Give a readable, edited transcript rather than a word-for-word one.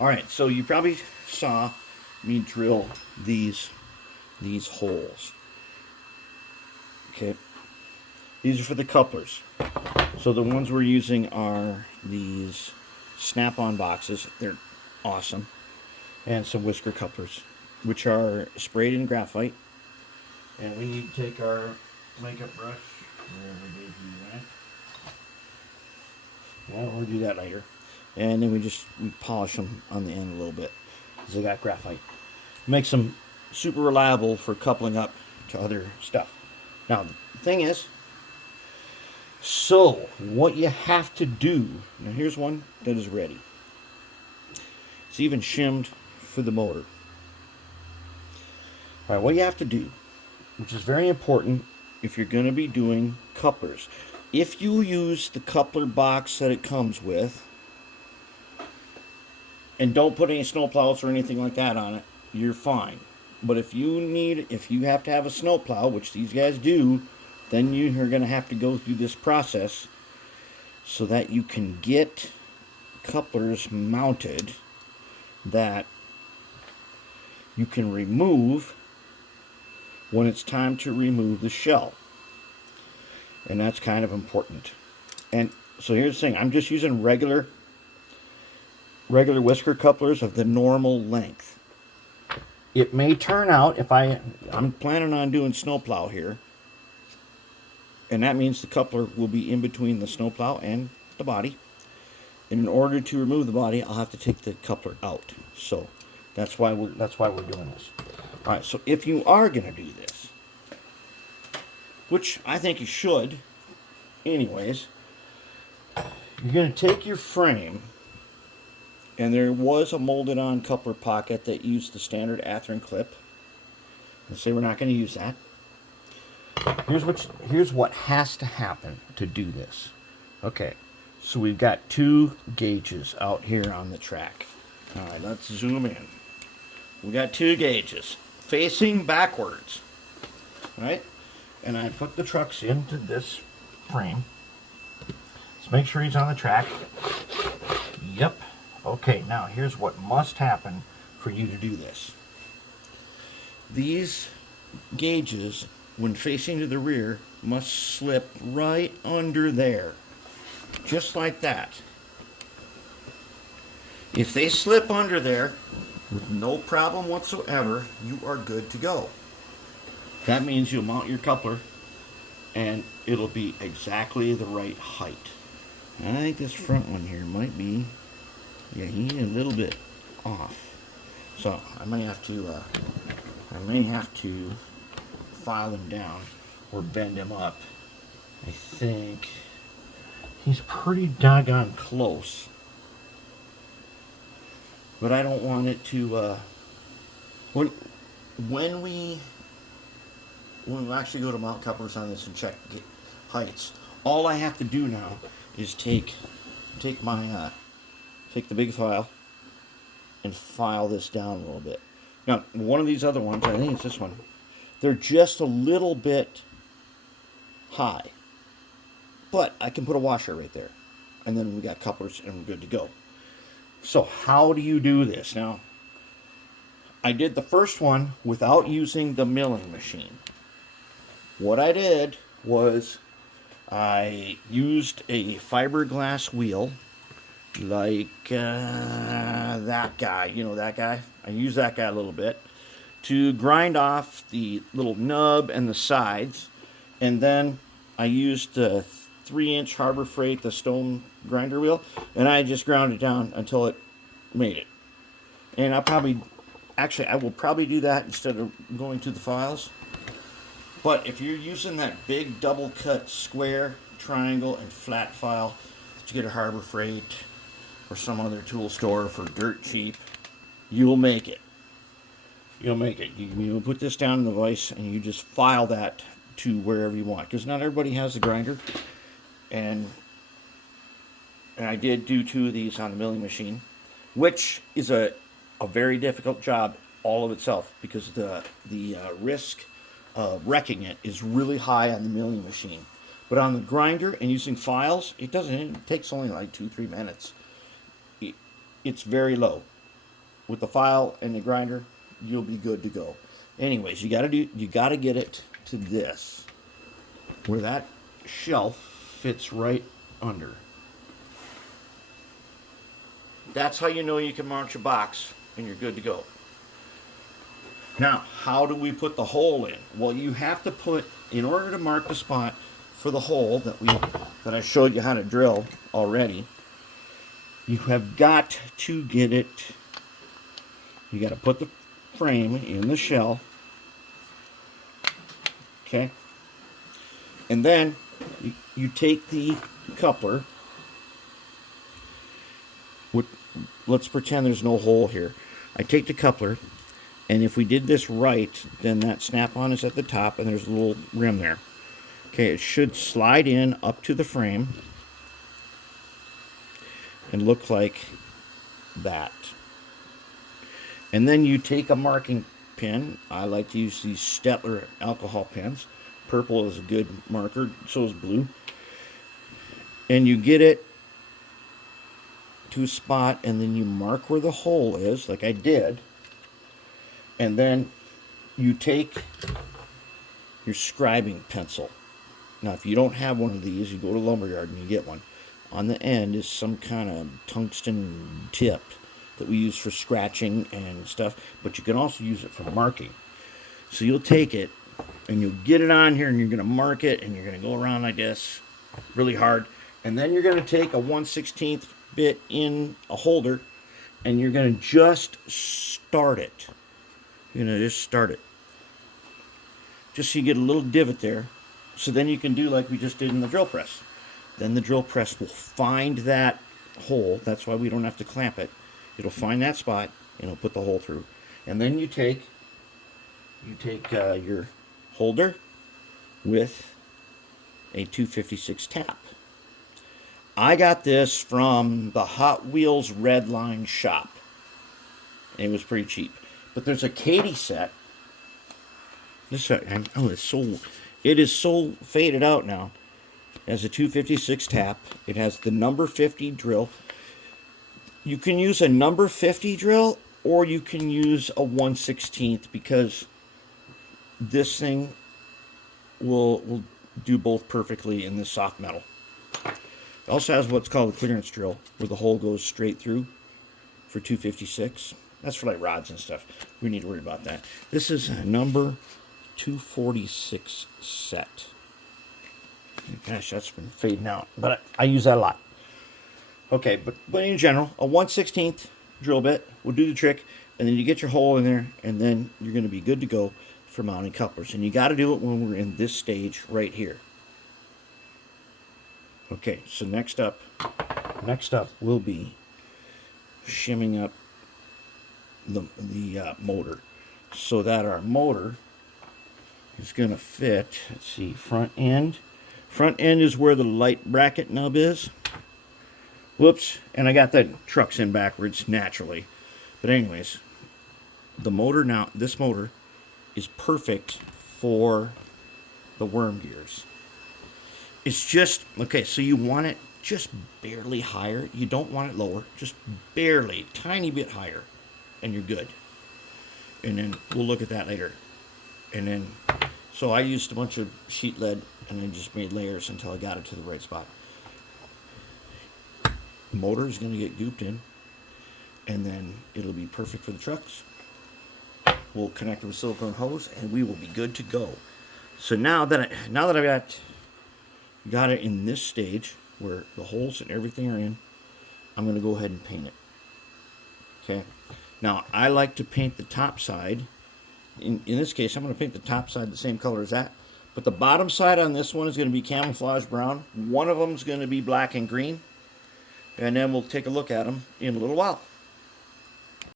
Alright, so you probably saw me drill these holes. Okay. These are for the couplers. So the ones we're using are these snap-on boxes. They're awesome. And some whisker couplers, which are sprayed in graphite. And we need to take our makeup brush, wherever it is we went. Well, we'll do that later. And then we polish them on the end a little bit, because they got graphite. Makes them super reliable for coupling up to other stuff. Now, the thing is, so what you have to do, now here's one that is ready. It's even shimmed for the motor. All right, what you have to do, which is very important if you're going to be doing couplers. If you use the coupler box that it comes with, and don't put any snowplows or anything like that on it, you're fine. But if you have to have a snowplow, which these guys do, then you are going to have to go through this process so that you can get couplers mounted that you can remove when it's time to remove the shell. And that's kind of important. And so here's the thing, I'm just using regular whisker couplers of the normal length. It may turn out, if I'm planning on doing snowplow here, and that means the coupler will be in between the snowplow and the body. And in order to remove the body, I'll have to take the coupler out. So that's why we're doing this. All right. So if you are going to do this, which I think you should, anyways, you're going to take your frame, and there was a molded-on coupler pocket that used the standard Athearn clip. Let's say we're not going to use that. Here's what has to happen to do this. Okay, so we've got two gauges out here on the track. All right, let's zoom in. We got two gauges facing backwards. All right, and I put the trucks into this frame. Let's make sure he's on the track. Yep. Okay, now here's what must happen for you to do this. These gauges, when facing to the rear, must slip right under there. Just like that. If they slip under there, with no problem whatsoever, you are good to go. That means you'll mount your coupler, and it'll be exactly the right height. And I think this front one here might be, yeah, he's a little bit off. So I may have to file him down or bend him up. I think he's pretty doggone close, but I don't want it to when we actually go to mount couplers on this and check heights, all I have to do now is take the big file and file this down a little bit. Now, one of these other ones, I think it's this one, they're just a little bit high. But I can put a washer right there. And then we got couplers and we're good to go. So how do you do this? Now, I did the first one without using the milling machine. What I did was I used a fiberglass wheel like that guy. You know that guy? I used that guy a little bit to grind off the little nub and the sides, and then I used the 3-inch Harbor Freight, the stone grinder wheel, and I just ground it down until it made it. And I will probably do that instead of going to the files. But if you're using that big double cut square, triangle, and flat file that you get at Harbor Freight or some other tool store for dirt cheap, you'll make it. You'll make it. You put this down in the vise and you just file that to wherever you want, because not everybody has the grinder, and I did do 2 of these on the milling machine, which is a very difficult job all of itself, because the risk of wrecking it is really high on the milling machine. But on the grinder and using files, it takes only like 2-3 minutes. It's very low. with the file and the grinder, you'll be good to go. Anyways, you gotta get it to this, where that shelf fits right under. That's how you know you can mount your box and you're good to go. Now, how do we put the hole in? Well, you have to put, in order to mark the spot for the hole that I showed you how to drill already, you have got to get it, you got to put the frame in the shell, okay? And then you take the coupler, let's pretend there's no hole here. I take the coupler, and if we did this right, then that snap-on is at the top, and there's a little rim there. Okay, it should slide in up to the frame and look like that. And then you take a marking pin. I like to use these Stettler alcohol pens. Purple is a good marker, so is blue. And you get it to a spot, and then you mark where the hole is, like I did. And then you take your scribing pencil. Now, if you don't have one of these, you go to Lumberyard and you get one. On the end is some kind of tungsten tip that we use for scratching and stuff, but you can also use it for marking. So you'll take it and you'll get it on here, and you're going to mark it, and you're going to go around like this really hard, and then you're going to take a 1/16 bit in a holder, and you're going to just start it. You're going to just start it, just so you get a little divot there, so then you can do like we just did in the drill press. Then the drill press will find that hole. That's why we don't have to clamp it. It'll find that spot, and it'll put the hole through. And then you take your holder with a 256 tap. I got this from the Hot Wheels Red Line shop. It was pretty cheap. But there's a Katie set. It is so faded out now. It has a 256 tap. It has the number 50 drill. You can use a number 50 drill, or you can use a 1/16, because this thing will do both perfectly in this soft metal. It also has what's called a clearance drill, where the hole goes straight through for 256. That's for like rods and stuff. We need to worry about that. This is a number 246 set. Gosh, that's been fading out, but I use that a lot. Okay, but in general, a 1/16 drill bit will do the trick, and then you get your hole in there, and then you're going to be good to go for mounting couplers. And you got to do it when we're in this stage right here. Okay, so next up will be shimming up the motor, so that our motor is going to fit. Let's see, front end. Front end is where the light bracket nub is. Whoops, and I got the trucks in backwards naturally. But anyways, the motor now, this motor is perfect for the worm gears. It's just, okay, so you want it just barely higher. You don't want it lower, just barely, tiny bit higher, and you're good. And then we'll look at that later. And then, so I used a bunch of sheet lead, and I just made layers until I got it to the right spot. The motor is going to get gooped in, and then it'll be perfect for the trucks. We'll connect it with silicone hose, and we will be good to go. So now that I've got it in this stage where the holes and everything are in, I'm going to go ahead and paint it. Okay. Now I like to paint the top side. In this case, I'm going to paint the top side the same color as that. But the bottom side on this one is going to be camouflage brown. One of them is going to be black and green. And then we'll take a look at them in a little while.